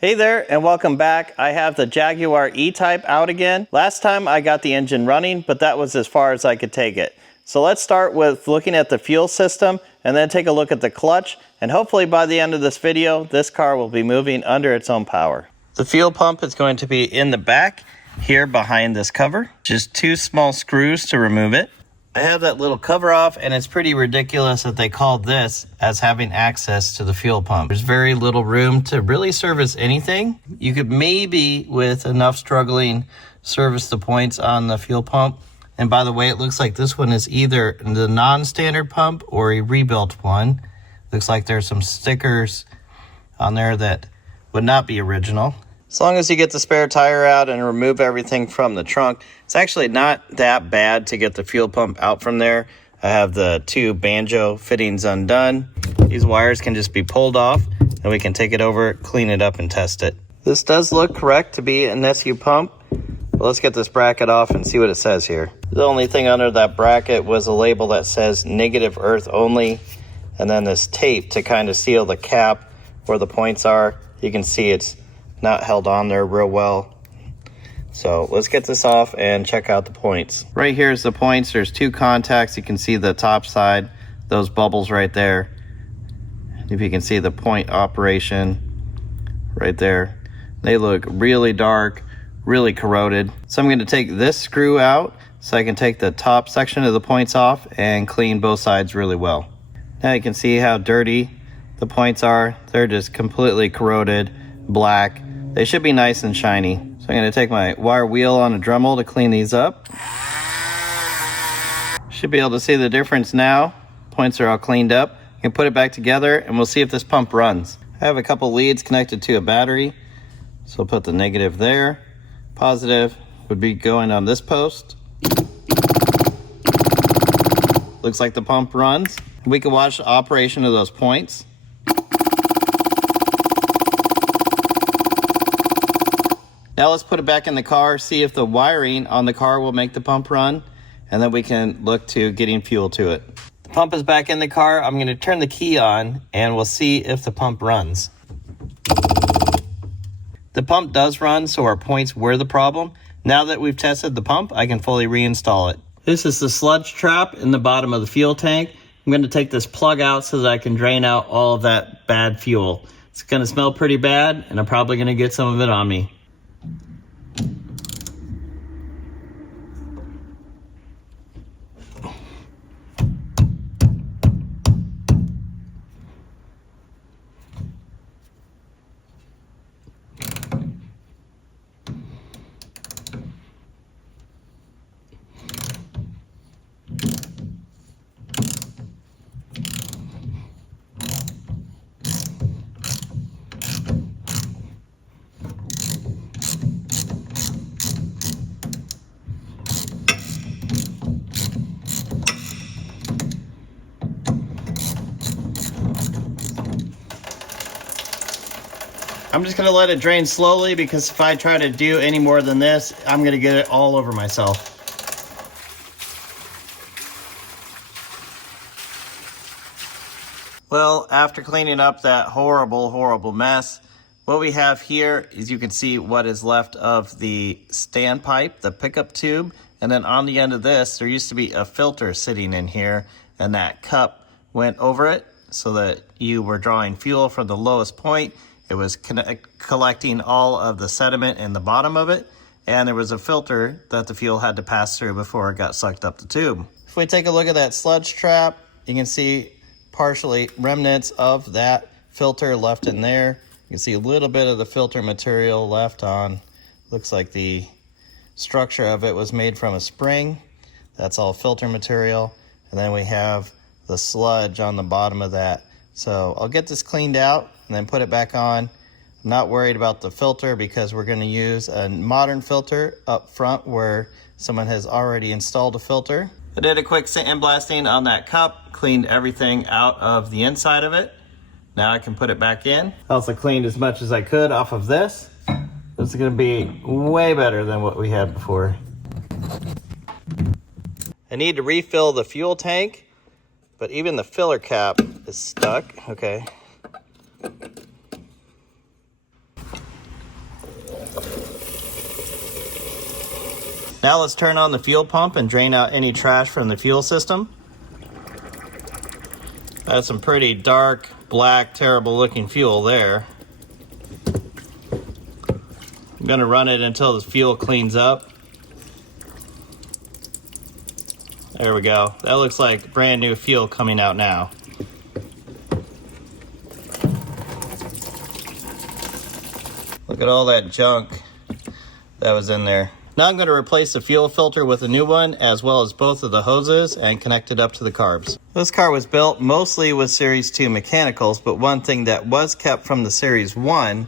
Hey there and welcome back. I have the Jaguar E-Type out again. Last time I got the engine running, but that was as far as I could take it. So let's start with looking at the fuel system and then take a look at the clutch. And hopefully by the end of this video, this car will be moving under its own power. The fuel pump is going to be in the back here behind this cover. Just 2 small screws to remove it. I have that little cover off, and it's pretty ridiculous that they called this as having access to the fuel pump. There's very little room to really service anything. You could maybe, with enough struggling, service the points on the fuel pump. And by the way, it looks like this one is either the non-standard pump or a rebuilt one. Looks like there's some stickers on there that would not be original. As long as you get the spare tire out and remove everything from the trunk, it's actually not that bad to get the fuel pump out from there. I have the 2 banjo fittings undone. These wires can just be pulled off and we can take it over, clean it up and test it. This does look correct to be an SU pump. But let's get this bracket off and see what it says here. The only thing under that bracket was a label that says negative earth only, and then this tape to kind of seal the cap where the points are. You can see it's not held on there real well. So let's get this off and check out the points. Right here is the points. There's 2 contacts. You can see the top side, those bubbles right there. If you can see the point operation right there. They look really dark, really corroded. So I'm going to take this screw out so I can take the top section of the points off and clean both sides really well. Now you can see how dirty the points are. They're just completely corroded, black. They should be nice and shiny. So I'm going to take my wire wheel on a Dremel to clean these up. Should be able to see the difference now. Points are all cleaned up. You can put it back together and we'll see if this pump runs. I have a couple leads connected to a battery. So we'll put the negative there. Positive would be going on this post. Looks like the pump runs. We can watch the operation of those points. Now let's put it back in the car, see if the wiring on the car will make the pump run, and then we can look to getting fuel to it. The pump is back in the car. I'm going to turn the key on and we'll see if the pump runs. The pump does run, so our points were the problem. Now that we've tested the pump, I can fully reinstall it. This is the sludge trap in the bottom of the fuel tank. I'm going to take this plug out so that I can drain out all of that bad fuel. It's going to smell pretty bad, and I'm probably going to get some of it on me. I'm just gonna let it drain slowly because if I try to do any more than this, I'm gonna get it all over myself. Well, after cleaning up that horrible mess, what we have here is you can see what is left of the standpipe, the pickup tube, and then on the end of this, there used to be a filter sitting in here, and that cup went over it so that you were drawing fuel from the lowest point. It was collecting all of the sediment in the bottom of it, and there was a filter that the fuel had to pass through before it got sucked up the tube. If we take a look at that sludge trap, you can see partially remnants of that filter left in there. You can see a little bit of the filter material left on. Looks like the structure of it was made from a spring. That's all filter material. And then we have the sludge on the bottom of that. So I'll get this cleaned out and then put it back on. I'm not worried about the filter because we're going to use a modern filter up front where someone has already installed a filter. I did a quick sandblasting on that cup, cleaned everything out of the inside of it. Now I can put it back in. I also cleaned as much as I could off of this. This is going to be way better than what we had before. I need to refill the fuel tank, but even the filler cap is stuck. Okay. Now let's turn on the fuel pump and drain out any trash from the fuel system. That's some pretty dark, black, terrible looking fuel there. I'm gonna run it until the fuel cleans up. There we go. That looks like brand new fuel coming out now. Look at all that junk that was in there. Now I'm going to replace the fuel filter with a new one, as well as both of the hoses, and connect it up to the carbs. This car was built mostly with Series 2 mechanicals, but one thing that was kept from the Series 1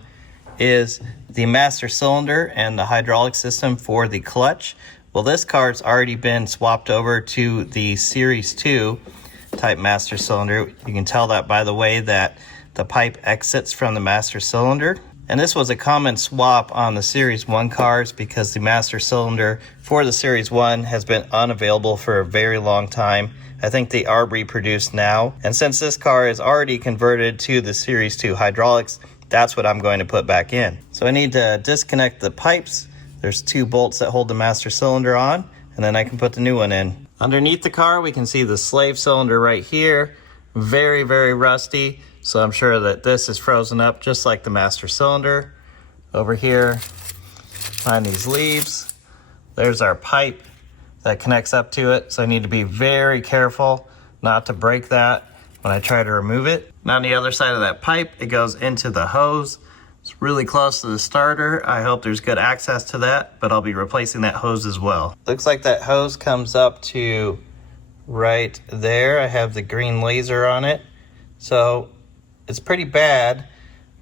is the master cylinder and the hydraulic system for the clutch. Well, this car's already been swapped over to the Series 2 type master cylinder. You can tell that by the way that the pipe exits from the master cylinder. And this was a common swap on the Series 1 cars because the master cylinder for the Series 1 has been unavailable for a very long time. I think they are reproduced now. And since this car is already converted to the Series 2 hydraulics, that's what I'm going to put back in. So I need to disconnect the pipes. There's 2 bolts that hold the master cylinder on, and then I can put the new one in. Underneath the car, we can see the slave cylinder right here. Very, very rusty. So I'm sure that this is frozen up just like the master cylinder. Over here, find these leaves. There's our pipe that connects up to it. So I need to be very careful not to break that when I try to remove it. Now on the other side of that pipe, it goes into the hose. It's really close to the starter. I hope there's good access to that, but I'll be replacing that hose as well. Looks like that hose comes up to right there. I have the green laser on it. So it's pretty bad,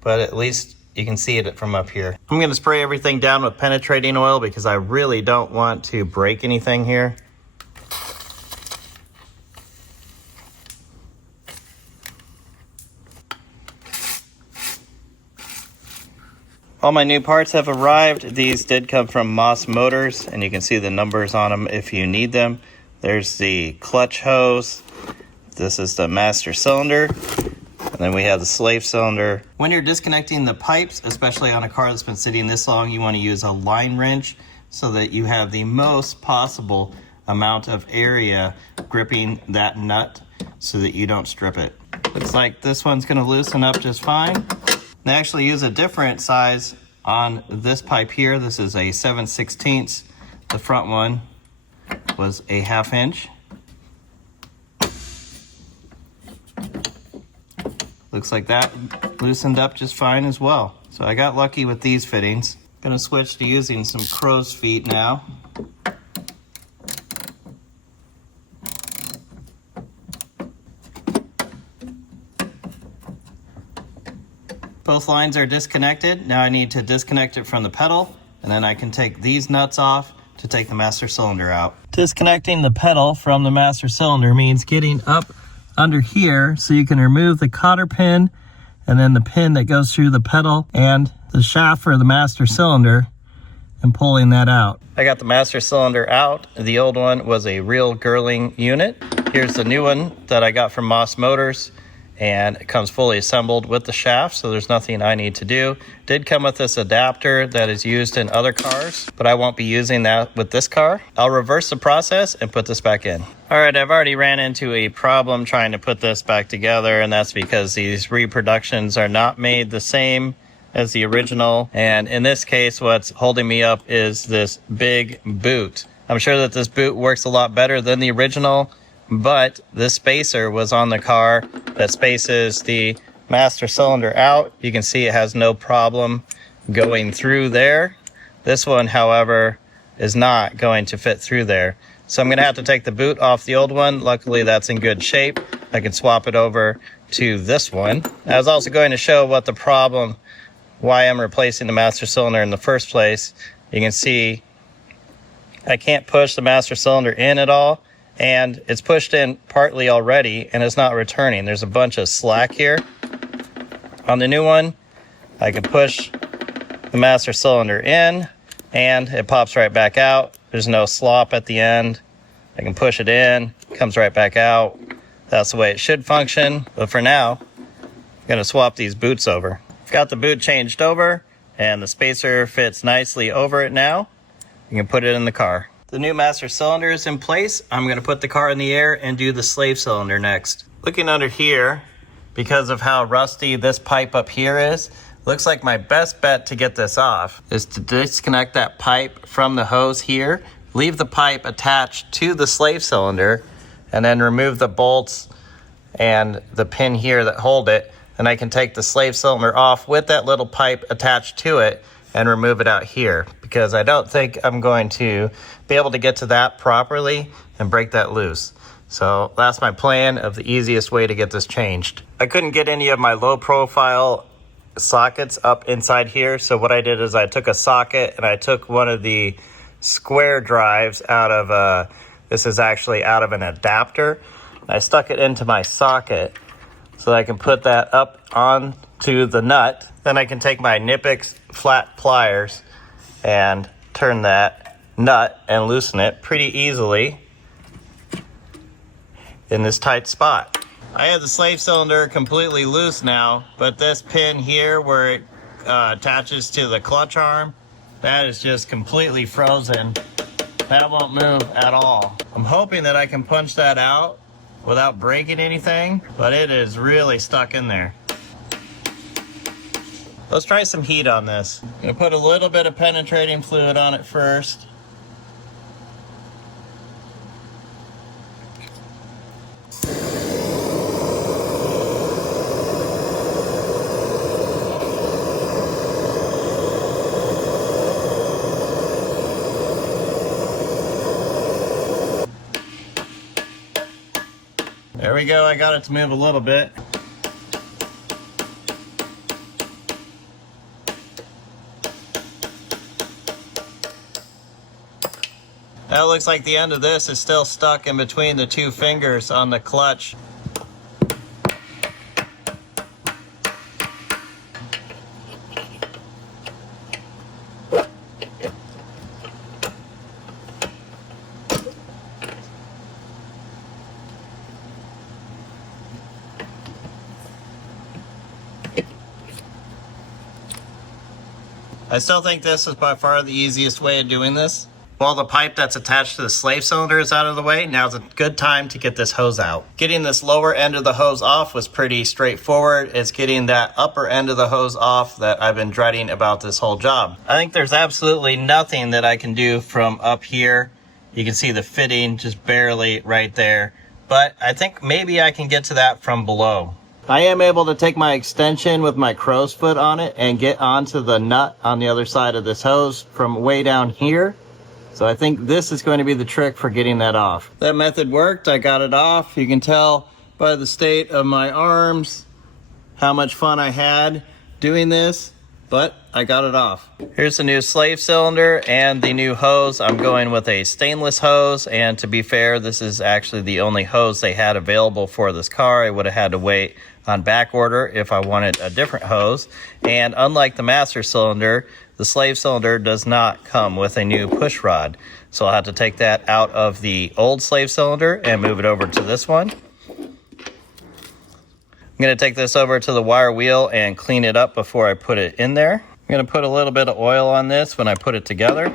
but at least you can see it from up here. I'm gonna spray everything down with penetrating oil because I really don't want to break anything here. All my new parts have arrived. These did come from Moss Motors, and you can see the numbers on them if you need them. There's the clutch hose. This is the master cylinder. And then we have the slave cylinder. When you're disconnecting the pipes, especially on a car that's been sitting this long, you want to use a line wrench so that you have the most possible amount of area gripping that nut so that you don't strip it. Looks like this one's going to loosen up just fine. They actually use a different size on this pipe here. This is a 7/16. The front one was a 1/2 inch. Looks like that loosened up just fine as well. So I got lucky with these fittings. Gonna switch to using some crow's feet now. Both lines are disconnected. Now I need to disconnect it from the pedal, and then I can take these nuts off to take the master cylinder out. Disconnecting the pedal from the master cylinder means getting up under here so you can remove the cotter pin and then the pin that goes through the pedal and the shaft for the master cylinder and pulling that out. I got the master cylinder out. The old one was a real Girling unit. Here's the new one that I got from Moss Motors, and it comes fully assembled with the shaft, so there's nothing I need to do. Did come with this adapter that is used in other cars, but I won't be using that with this car. I'll reverse the process and put this back in. All right, I've already ran into a problem trying to put this back together, and that's because these reproductions are not made the same as the original. And in this case, what's holding me up is this big boot. I'm sure that this boot works a lot better than the original, but this spacer was on the car that spaces the master cylinder out. You can see it has no problem going through there. This one, however, is not going to fit through there. So I'm going to have to take the boot off the old one. Luckily, that's in good shape. I can swap it over to this one. I was also going to show what the problem, why I'm replacing the master cylinder in the first place. You can see I can't push the master cylinder in at all, and it's pushed in partly already and it's not returning. There's a bunch of slack here. On the new one, I can push the master cylinder in and it pops right back out. There's no slop at the end. I can push it in, comes right back out. That's the way it should function. But for now, I'm gonna swap these boots over. Got the boot changed over, and the spacer fits nicely over it now. You can put it in the car. The new master cylinder is in place. I'm going to put the car in the air and do the slave cylinder next. Looking under here, because of how rusty this pipe up here is, looks like my best bet to get this off is to disconnect that pipe from the hose here, leave the pipe attached to the slave cylinder, and then remove the bolts and the pin here that hold it. And I can take the slave cylinder off with that little pipe attached to it and remove it out here, because I don't think I'm going to be able to get to that properly and break that loose. So that's my plan of the easiest way to get this changed. I couldn't get any of my low profile sockets up inside here, so what I did is I took a socket and I took one of the square drives out of this is actually out of an adapter. I stuck it into my socket so that I can put that up onto the nut. Then I can take my Knipex flat pliers and turn that nut and loosen it pretty easily in this tight spot. I have the slave cylinder completely loose now, but this pin here where it attaches to the clutch arm, that is just completely frozen. That won't move at all. I'm hoping that I can punch that out without breaking anything, but it is really stuck in there. Let's try some heat on this. I'm gonna put a little bit of penetrating fluid on it first. There we go, I got it to move a little bit. Now it looks like the end of this is still stuck in between the two fingers on the clutch. I still think this is by far the easiest way of doing this. While the pipe that's attached to the slave cylinder is out of the way, now's a good time to get this hose out. Getting this lower end of the hose off was pretty straightforward. It's getting that upper end of the hose off that I've been dreading about this whole job. I think there's absolutely nothing that I can do from up here. You can see the fitting just barely right there, but I think maybe I can get to that from below. I am able to take my extension with my crow's foot on it and get onto the nut on the other side of this hose from way down here. So I think this is going to be the trick for getting that off. That method worked. I got it off. You can tell by the state of my arms how much fun I had doing this, but I got it off. Here's the new slave cylinder and the new hose. I'm going with a stainless hose, and to be fair, this is actually the only hose they had available for this car. I would have had to wait on back order if I wanted a different hose. And unlike the master cylinder, the slave cylinder does not come with a new push rod. So I'll have to take that out of the old slave cylinder and move it over to this one. I'm going to take this over to the wire wheel and clean it up before I put it in there. I'm going to put a little bit of oil on this when I put it together.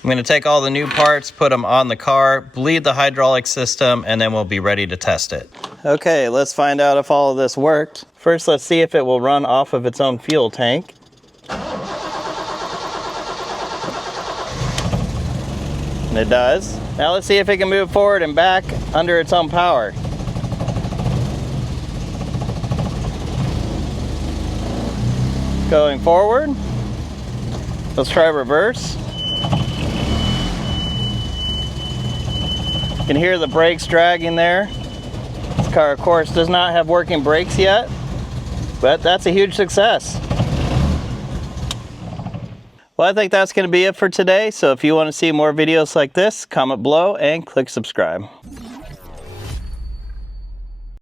I'm going to take all the new parts, put them on the car, bleed the hydraulic system, and then we'll be ready to test it. Okay, let's find out if all of this worked. First, let's see if it will run off of its own fuel tank. And it does. Now let's see if it can move forward and back under its own power. Going forward. Let's try reverse. You can hear the brakes dragging there. This car, of course, does not have working brakes yet, but that's a huge success. Well, I think that's going to be it for today. So if you want to see more videos like this, comment below and click subscribe.